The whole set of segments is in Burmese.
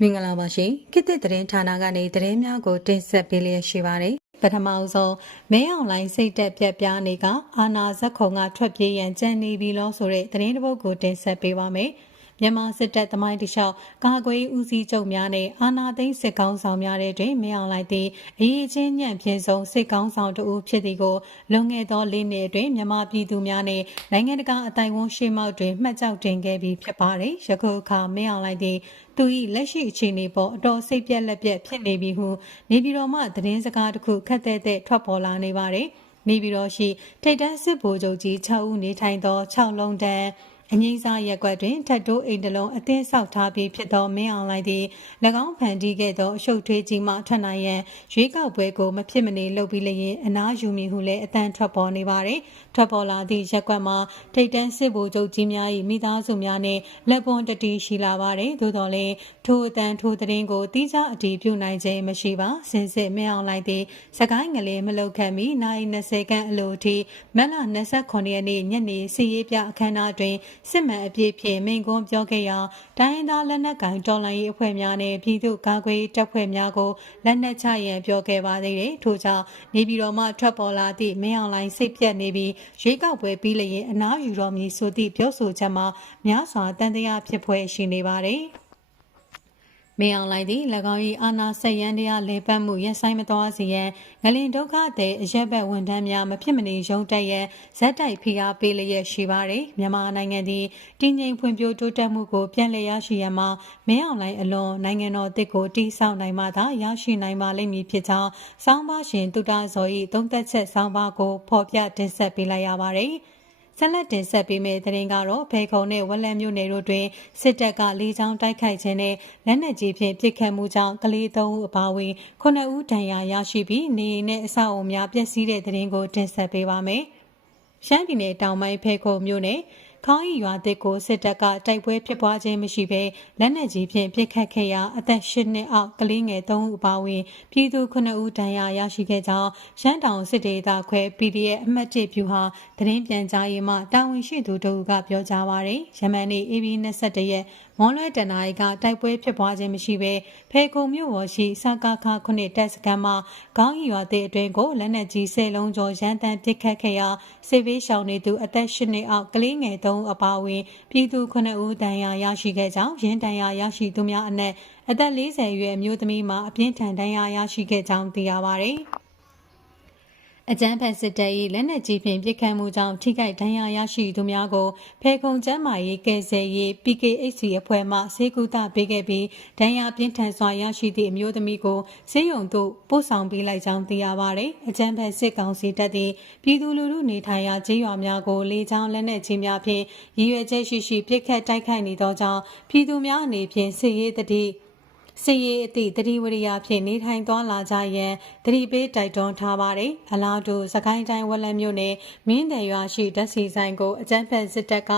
မင်္ဂလာပါရှင်ခေတ်သစ်သတင်းဌာနကနေသတင်းများကို တင်ဆက်ပေးလျက်ရှိပါတယ်ပထမအဆုံးမဲအောင်လိုင်းစိတ်တက်ပြက်ပြားနေကအာနာဇက်ခုံကထွက်ပြေးရန်ကြံနေပြီလို့ဆိုတဲ့သတင်းတစ်ပုဒ်ကိုတင်ဆက်ပေးပါမယ် မြန်မာစစ်တပ်သမိုင်းတလျှောက်ကာကွယ်ဦးစီးချုပ်များနဲ့အာဏာသိမ်းစစ်ကောင်းဆောင်များတဲ့တွင်မင်းအောင်လိုက်သည့်အရေးချင်းညံ့ပြင်းဆုံးစစ်ကောင်းဆောင်တဦးဖြစ်သည်ကိုလွန်ခဲ့သော၄နှစ်အတွင်းမြန်မာပြည်သူများနဲ့နိုင်ငံတကာအတိုင်းအဝန်ရှေ့မှောက်တွင်မှတ်ကြောက်တင်ခဲ့ပြီးဖြစ်ပါတယ်။ယခုအခါမင်းအောင်လိုက်သည့်သူ၏လက်ရှိအခြေအနေပေါ်အတော်စိတ်ပြက်လက်ပြက်ဖြစ်နေပြီဟုနေပြည်တော်မှသတင်းစကားတစ်ခုခက်တဲ့တဲ့ထွက်ပေါ်လာနေပါတယ်။နေပြည်တော်ရှိထိတ်တန်းစစ်ဗိုလ်ချုပ်ကြီး6ဦးနေထိုင်သော6လုံးတန်း အငိမ့်စားရက်ကွက်တွင်ထတ်တိုးအိမ်တလုံးအသင်းဆောက်ထားပြီးဖြစ်သောမင်းအောင်လိုက်သည်၎င်းဖန်တီးခဲ့သောအရှုပ်ထွေးကြီးမှထွက်နိုင်ရန်ရွေးကောက်ပွဲကိုမဖြစ်မနေလုပ်ပြီးလျင်အနားယူမည်ဟုလည်းအတန်ထွက်ပေါ်နေပါသည်ထွက်ပေါ်လာသည့်ရက်ကွက်မှာထိတ်တန်းစစ်ဗိုလ်ချုပ်ကြီးများ၏မိသားစုများနှင့်လက်ပွန်တတီရှိလာပါသည်သို့တော်လည်းထိုအတန်ထိုသတင်းကိုတိကျအတည်ပြုနိုင်ခြင်းမရှိပါစင်စစ်မင်းအောင်လိုက်သည်စကိုင်းငလေးမလောက်ခတ်မီနိုင်20ခန့်အလိုထိမက်လ29ရက်နေ့ညနေစီရေးပြအခမ်းအနားတွင် စစ်မှန်အပြည့်ဖြင့်မိန့်ခွန်းပြောခဲ့ရာတိုင်းရင်းသားလက်နက်ကင်တော်လှန်ရေးအဖွဲ့များနဲ့ပြည်သူ့ကာကွယ်တပ်ဖွဲ့များကိုလက်နက်ချရန်ပြောခဲ့ပါသေးတယ်ထို့ကြောင့်နေပြည်တော်မှထွက်ပေါ်လာသည့်မင်းအောင်လှိုင်စိတ်ပြတ်နေပြီးရွေးကောက်ပွဲပြီးလျင်အနားယူတော်မူဆိုသည့်ပြောဆိုချက်မှာများစွာတန်တရားဖြစ်ပွဲရှိနေပါတယ် မင်းအောင်လိုက်သည့်၎င်း၏အာနာဆက်ရန်တရားလေပတ်မှုရပ်ဆိုင်မသွားစေရန်ငလင်ဒုက္ခတဲ့အရက်ဘက်ဝန်ထမ်းများမဖြစ်မနေရုံတက်ရန်ဇက်တိုက်ဖိအားပေးလျက်ရှိပါသည်မြန်မာနိုင်ငံသည်တည်ငြိမ်ဖွံ့ဖြိုးတိုးတက်မှုကိုပြန်လည်ရရှိရန်မှာမင်းအောင်လိုက်အလွန်နိုင်ငံတော်တစ်ကိုတိဆောက်နိုင်မှသာရရှိနိုင်ပါလိမ့်မည်ဖြစ်ကြောင်းစောင်းပါရှင်တုတဇော်၏သုံးသက်ချက်စောင်းပါကိုဖော်ပြတင်ဆက်ပေးလိုက်ရပါတယ်။ ဆက်လက်တင်ဆက်ပေးမယ့်သတင်းကတော့ဖေခုံနဲ့ဝက်လက်မြို့နယ်တို့တွင်စစ်တပ်ကလေကြောင်းတိုက်ခိုက်ခြင်းနဲ့လက်နက်ကြီးဖြင့်ပစ်ခတ်မှုကြောင့်ကလေး၃ဦးအပါအဝင်9ဦးဒဏ်ရာရရှိပြီးနေအိမ်နဲ့အဆောက်အအုံများပျက်စီးတဲ့သတင်းကိုတင်ဆက်ပေးပါမယ်။ရှမ်းပြည်နယ်တောင်ပိုင်းဖေခုံမြို့နယ် ခေါင်းရီရွာသစ်ကိုစစ်တပ်ကတိုက်ပွဲဖြစ်ပွားခြင်းမရှိဘဲလက်နက်ကြီးဖြင့်ပစ်ခတ်ခဲ့ရာအသက်၈နှစ်အောက်ကလေးငယ်၃ဦးအပါအဝင်ပြည်သူ9ဦးဒဏ်ရာရရှိခဲ့ကြောင်းရန်တောင်စစ်ဒေသခွဲ PDF အမှတ်1ဖြူဟာသတင်းပြန်ကြားရေးမှတာဝန်ရှိသူတို့ကပြောကြားပါရယ်ယမန်နေ့ AB 22ရက်မွန်လွဲတနအီကတိုက်ပွဲဖြစ်ပွားခြင်းမရှိဘဲဖေကုံမြို့ပေါ်ရှိစကားခခုနှစ်တပ်စခန်းမှာခေါင်းရီရွာသစ်အတွင်းကိုလက်နက်ကြီး၁၀လုံးကျော်ရန်တမ်းပစ်ခတ်ခဲ့ရာစစ်ဘေးရှောင်နေသူအသက်၈နှစ်အောက်ကလေးငယ်၃အပါအဝင်ပြည်သူ9ဦးတန်ရာရရှိခဲ့ကြောင်းရင်းတန်ရာရရှိသူများအနက်အသက်40အရွယ်အမျိုးသမီးမှာအပြင်းထန်ဒဏ်ရာရရှိခဲ့ကြောင်းသိရပါဗျ။ အကြမ်းဖက်စစ်တပ်၏လက်နက်ကြီးဖြင့်ပစ်ခတ်မှုကြောင့်ထိခိုက်ဒဏ်ရာရရှိသူများကိုဖေခုံကျမ်းမာရေးကယ်ဆယ်ရေး PKHC အဖွဲ့မှဆေးကုသပေးခဲ့ပြီးဒဏ်ရာပြင်းထန်စွာရရှိသည့်အမျိုးသမီးကိုဆေးရုံသို့ပို့ဆောင်ပေးလိုက်ကြောင်းသိရပါသည်။အကြမ်းဖက်စစ်ကောင်စီတပ်သည်ပြည်သူလူထုနေထိုင်ရာကျေးရွာများကိုလေကြောင်းလက်နက်ကြီးများဖြင့်ရည်ရွယ်ချက်ရှိရှိပစ်ခတ်တိုက်ခိုက်နေသောကြောင့်ပြည်သူများအနေဖြင့်စစ်ရေးတတိ စီရေးအသည့်တတိဝရိယဖြင့်နေထိုင်သွားလာကြရန်တတိပေးတိုက်တွန်းထားပါတယ်။အလားတူစကိုင်းတိုင်းဝက်လက်မြို့နယ်မင်းတယ်ရွာရှိဓာတ်စီဆိုင်ကိုအကြမ်းဖက်စစ်တပ်က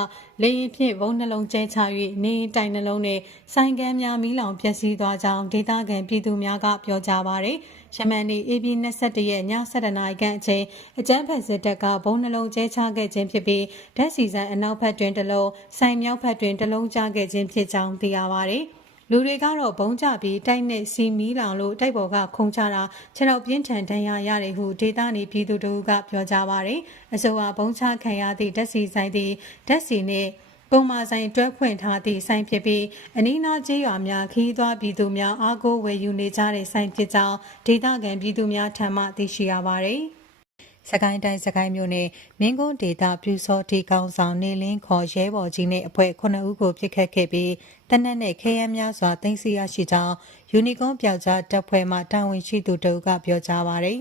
လေရင်ဖြင့်ဘုံနှလုံးကျဲချ၍နေတိုင်နှလုံးနှင့်ဆိုင်ကမ်းများမီးလောင်ပျက်စီးသွားကြောင်းဒေသခံပြည်သူများကပြောကြားပါတယ်။ယမန်နေ့ AB 22ရက်ည7:00နာရီခန့်အချိန်အကြမ်းဖက်စစ်တပ်ကဘုံနှလုံးကျဲချခဲ့ခြင်းဖြစ်ပြီးဓာတ်စီဆိုင်အနောက်ဘက်တွင်တစ်လုံးဆိုင်မြောက်ဘက်တွင်တစ်လုံးကျခဲ့ခြင်းဖြစ်ကြောင်းသိရပါတယ်။ လူတွေကတော့ဘုံကြပြီးတိုက်နဲ့စီမီးလောင်လို့တိုက်ပေါ်ကခုံချတာခြေတော်ပြင်းထန်ဒဏ်ရာရတယ်ဟုဒေသနေပြည်သူတို့ကပြောကြပါရယ်အဆိုပါဘုံချခံရသည့်ဓာတ်စီဆိုင်သည့်ဓာတ်စီနှင့်ပုံမာဆိုင်တွဲဖွင့်ထားသည့်ဆိုင်ဖြစ်ပြီးအနီးနားကျေးရွာများခီးသွားပြည်သူများအားကိုးဝယ်ယူနေကြတဲ့ဆိုင်ဖြစ်ကြောင်းဒေသခံပြည်သူများထံမှသိရှိရပါသည် စကိုင်းတိုင်းစကိုင်းမြို့နယ်မင်းကုန်းဒေသပြူစောတီကောင်းဆောင်နေလင်းခေါ်ရဲဘော်ကြီးနဲ့အဖွဲ့9ဦးကိုပြစ်ခတ်ခဲ့ပြီးတနက်နဲ့ခဲယမ်းများစွာတင်စီရရှိကြောင်းယူနီကွန်ပျောက်ကြားတပ်ဖွဲ့မှတာဝန်ရှိသူတို့ကပြောကြားပါရယ်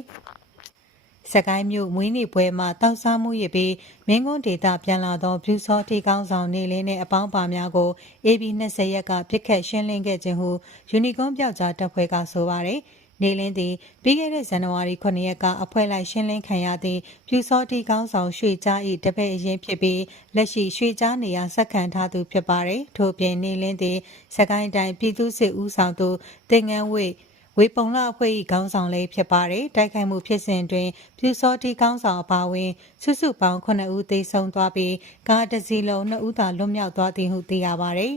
စကိုင်းမြို့မွေးနေ့ပွဲမှာတောက်စားမှုရပြီးမင်းကွန်းဒေတာပြန်လာသောဖြူစောတီကောင်းဆောင်နေလင်းနဲ့အပေါင်းပါများကို AB 20ရက်ကပြစ်ခတ်ရှင်းလင်းခဲ့ခြင်းဟုယူနီကွန်ပျောက်ကြားတပ်ဖွဲ့ကဆိုပါရယ် နေလင်းသည်ပြီးခဲ့တဲ့ဇန်နဝါရီ9ရက်ကအဖွဲ့လိုက်ရှင်းလင်းခံရသည့်ပြူစောတီကောင်းဆောင်ရွှေကြား၏တပည့်အရင်ဖြစ်ပြီးလက်ရှိရွှေကြားနေရာဆက်ခံထားသူဖြစ်ပါတယ်ထို့ပြင်နေလင်းသည်စကိုင်းတိုင်းပြည်သူ့စစ်ဦးဆောင်သူတင်ငန်းဝိတ်ဝဝေပုံလအဖွဲ့၏ခေါင်းဆောင်လည်းဖြစ်ပါတယ်တိုက်ခိုက်မှုဖြစ်စဉ်တွင်ပြူစောတိခေါင်းဆောင်အပါအဝင်စုစုပေါင်း9ဦးသေဆုံးသွားပြီးကားတစ်စီးလုံး2ဦးသာလွတ်မြောက်သွားသည်ဟုသိရပါတယ်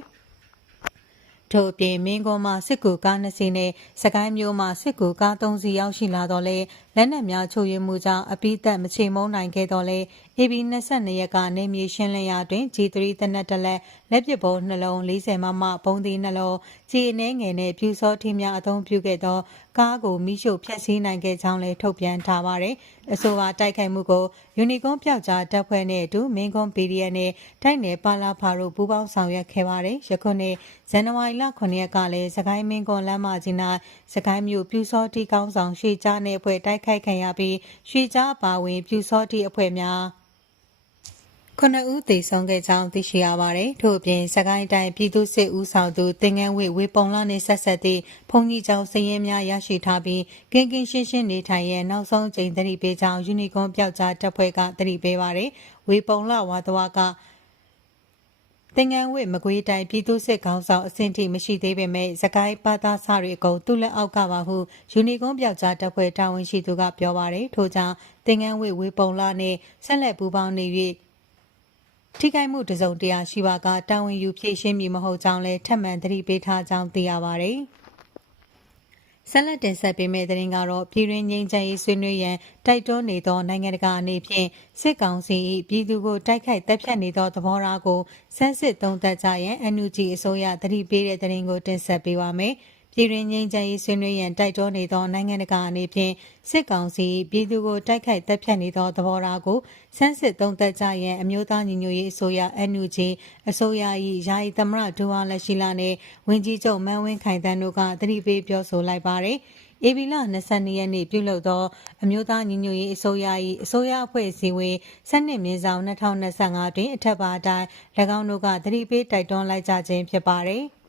ထို့အပြင်မင်းကုန်းမှစစ်ကူကားနှစ်စီးနဲ့စကိုင်းမျိုးမှစစ်ကူကားသုံးစီးရောက်ရှိလာတော့လဲလက်နက်များချို့ယွင်းမှုကြောင့်အပိသက်မချေမုန်းနိုင်ခဲ့တော့လဲ AB 22ရက်ကနေမြေရှင်းလင်းရာတွင် G3 တနက်တလက်လက်ပစ်ပုံးနှလုံး40မမပုံသီးနှလုံးခြေအနေငယ်နဲ့ပြူစောထီများအသုံးပြုခဲ့သောကားကိုမိရှို့ဖျက်ဆီးနိုင်ခဲ့ကြောင်းလည်းထုတ်ပြန်ထားပါတယ်။အဆိုပါတိုက်ခိုက်မှုကိုယူနီကွန်ပျောက်ကြားတပ်ဖွဲ့နဲ့အတူမင်းကွန် PDF နဲ့တိုက်နယ်ပါလာဖာတို့ပူးပေါင်းဆောင်ရွက်ခဲ့ပါတယ်။ယခုနှစ်ဇန်နဝါရီလ9ရက်ကလည်းစကိုင်းမင်းကွန်လမ်းမကြီး၌စကိုင်းမြို့ပြူစောတီကောင်းဆောင်ရွှေကြားနယ်အဖွဲ့တိုက်ခိုက်ခံရပြီးရွှေကြားအပါဝင်ပြူစောတီအဖွဲ့များ ခုနှစ်ဦးသေဆုံးခဲ့ကြောင်းသိရှိရပါတယ်။ထို့အပြင်စကိုင်းတိုင်းပြည်သူ့စစ်ဦးဆောင်သူတင်ငန်းဝေဝေပုံလာနှင့်ဆက်ဆက်သည့်ဘုံကြီးကျောင်းစည်ရင်များရရှိထားပြီးကင်းကင်းရှင်းရှင်းနေထိုင်ရန်နောက်ဆုံးချိန်သတိပေးကြောင်းယူနီကွန်ပျောက်ကြားတပ်ဖွဲ့ကသတိပေးပါတယ်။ဝေပုံလာဝါသဝကတင်ငန်းဝိမကွေးတိုင်းပြည်သူ့စစ်ကောင်ဆောင်အဆင့်ထိမရှိသေးပေမဲ့စကိုင်းပါသားစတွေအကုန်သူ့လက်အောက်ကပါဟုယူနီကွန်ပြောက်ကြားတပ်ဖွဲ့တာဝန်ရှိသူကပြောပါတယ်ထို့ကြောင့်တင်ငန်းဝိဝေပုံလာနှင့်ဆက်လက်ပူးပေါင်းနေ၍ ထိခိုက်မှုတစုံတရာရှိပါကတာဝန်ယူဖြည့်ရှင်းမည်မဟုတ်ကြောင်းလည်းထပ်မံသတိပေးထားကြောင်းသိရပါတယ်။ဆက်လက်တင်ဆက်ပေးမယ့်သတင်းကတော့ပြည်တွင်းငြိမ်းချမ်းရေးဆွေးနွေးရန်တိုက်တွန်းနေသောနိုင်ငံတကာအနေဖြင့်စစ်ကောင်စီ၏ပြည်သူကိုတိုက်ခိုက်တပ်ဖြတ်နေသောသဘောထားကိုစမ်းစစ်သုံးသပ်ကြရန် NUG အစိုးရသတိပေးတဲ့သတင်းကိုတင်ဆက်ပေးပါမယ်။ ပြည်တွင်းငြိမ်းချမ်းရေးဆွေးနွေးရန်တိုက်တွန်းနေသောနိုင်ငံတကာအနေဖြင့်စစ်ကောင်စီပြည်သူကိုတိုက်ခိုက်တပ်ဖြတ်နေသောသဘောထားကိုစမ်းစစ်သုံးသပ်ကြရန်အမျိုးသားညီညွတ်ရေးအစိုးရ NUG အစိုးရ၏ယာယီသမရဒူဝါလက်ရှိလာနှင့်ဝန်ကြီးချုပ်မန်းဝင်းခိုင်တန်းတို့ကသတိပေးပြောဆိုလိုက်ပါတယ်။ဧပြီလ22ရက်နေ့ပြုလုပ်သောအမျိုးသားညီညွတ်ရေးအစိုးရ၏အစိုးရအဖွဲ့အစည်းအဝေး7နှစ်မြင်းဆောင်2025တွင်အထက်ပါအတိုင်း၎င်းတို့ကသတိပေးတိုက်တွန်းလိုက်ကြခြင်းဖြစ်ပါတယ်။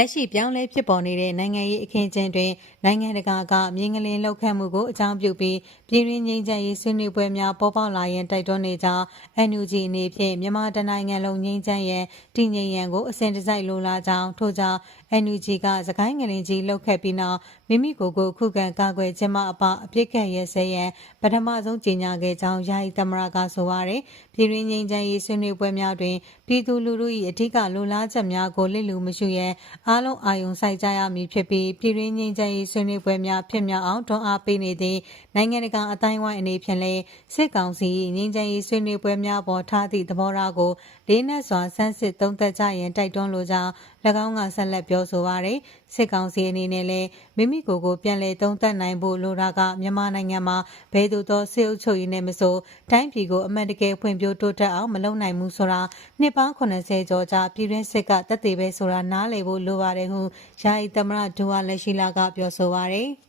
လက်ရှိပြောင်းလဲဖြစ်ပေါ်နေတဲ့နိုင်ငံရေးအခင်းအကျင်းတွင်နိုင်ငံတကာကမြင်းကလေးလှုပ်ခတ်မှုကိုအကြောင်းပြုပြီးပြည်တွင်းငြိမ်းချမ်းရေးဆွေးနွေးပွဲများပေါ်ပေါက်လာရန်တိုက်တွန်းနေကြောင်း NUG အနေဖြင့်မြန်မာတနိုင်ငံလုံးငြိမ်းချမ်းရန်တည်ငြိမ်ရန်ကိုအစဉ်တစိုက်လိုလားကြောင်းထို့ကြောင့် NUG ကစကိုင်းငလင်ကြီးလှုပ်ခတ်ပြီးနောက်မိမိကိုယ်ကိုခုခံကာကွယ်ခြင်းမအပအပြစ်ခတ်ရဲစဲရန်ပထမဆုံးကြေညာခဲ့ကြောင်းယာယီသမရကဆိုပါရယ်ပြည်တွင်းငြိမ်းချမ်းရေးဆွေးနွေးပွဲများတွင်ပြည်သူလူထု၏အထူးကလိုလားချက်များကိုလစ်လူမရှိရန်အားလုံးအာရုံစိုက်ကြရမည်ဖြစ်ပြီးပြည်တွင်းငြိမ်းချမ်းရေးဆွေးနွေးပွဲများဖြစ်မြောက်အောင်တွန်းအားပေးနေသည့်နိုင်ငံတကာအတိုင်းအဝိုင်းအနေဖြင့်လည်းစစ်ကောင်စီငြိမ်းချမ်းရေးဆွေးနွေးပွဲများပေါ်ထားသည့်သဘောထားကိုလေးနက်စွာဆန်းစစ်သုံးသပ်ကြရန်တိုက်တွန်းလိုကြောင်း၎င်းကဆက်လက်ပြောဆိုပါရယ်စစ်ကောင်စီအနေနဲ့လည်းမိမိကိုယ်ကိုပြန်လည်သုံးသပ်နိုင်ဖို့လိုတာကမြန်မာနိုင်ငံမှာဘယ်သူသောစစ်အုပ်ချုပ်ရေးနဲ့မဆိုတိုင်းပြည်ကိုအမှန်တကယ်ဖွံ့ဖြိုးတိုးတက်အောင်မလုပ်နိုင်ဘူးဆိုတာနှစ်ပေါင်း80ကျော်ကြာပြည်တွင်းစစ်ကတက်သေးပဲဆိုတာနားလည်ဖို့လိုပါတယ်ဟုယာယီသမရဒူဝါလက်ရှိလာကပြောဆိုပါရယ်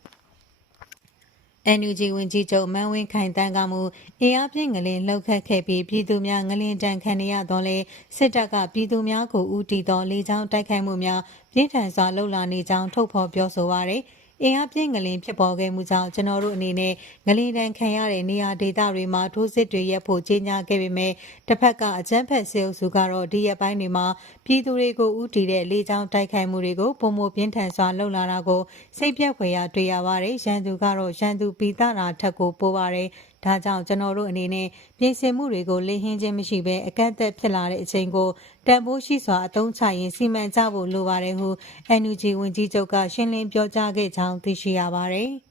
NUG ဝင်ကြီးချုပ်မန်းဝင်းခိုင်တန်းကမူအင်အားပြင်းငလင်လှုပ်ခတ်ခဲ့ပြီးပြည်သူများငလင်တန်ခံရတော့လေစစ်တပ်ကပြည်သူများကိုဦးတည်သောလေကြောင်းတိုက်ခိုက်မှုများပြင်းထန်စွာလှုပ်လာနေကြောင်းထုတ်ဖော်ပြောဆိုပါရယ် အင်အားပြင်းငလင်ဖြစ်ပေါ်ခဲ့မှုကြောင့်ကျွန်တော်တို့အနေနဲ့ငလင်တန်ခံရတဲ့နေရာဒေသတွေမှာထိုးစစ်တွေရပ်ဖို့ကြေညာခဲ့ပေမဲ့တစ်ဖက်ကအကြမ်းဖက်ဆဲအုပ်စုကတော့ဒီရက်ပိုင်းတွေမှာပြည်သူတွေကိုဥတီတဲ့လေကြောင်းတိုက်ခိုက်မှုတွေကိုပုံမပြင်းထန်စွာလှုပ်လာတာကိုစိတ်ပြက်ဖွယ်ရတွေ့ရပါတယ်ရန်သူကတော့ရန်သူပီတာတာထက်ကိုပိုပါတယ် ဒါကြောင့်ကျွန်တော်တို့အနေနဲ့ပြင်ဆင်မှုတွေကိုလေ့ဟင်းခြင်းမရှိဘဲအကန့်အသတ်ဖြစ်လာတဲ့အချိန်ကိုတန်ဖိုးရှိစွာအသုံးချရင်စီမံကြဖို့လိုပါတယ်ဟု NUG ဝန်ကြီးချုပ်ကရှင်းလင်းပြောကြားခဲ့ကြောင်းသိရှိရပါတယ်။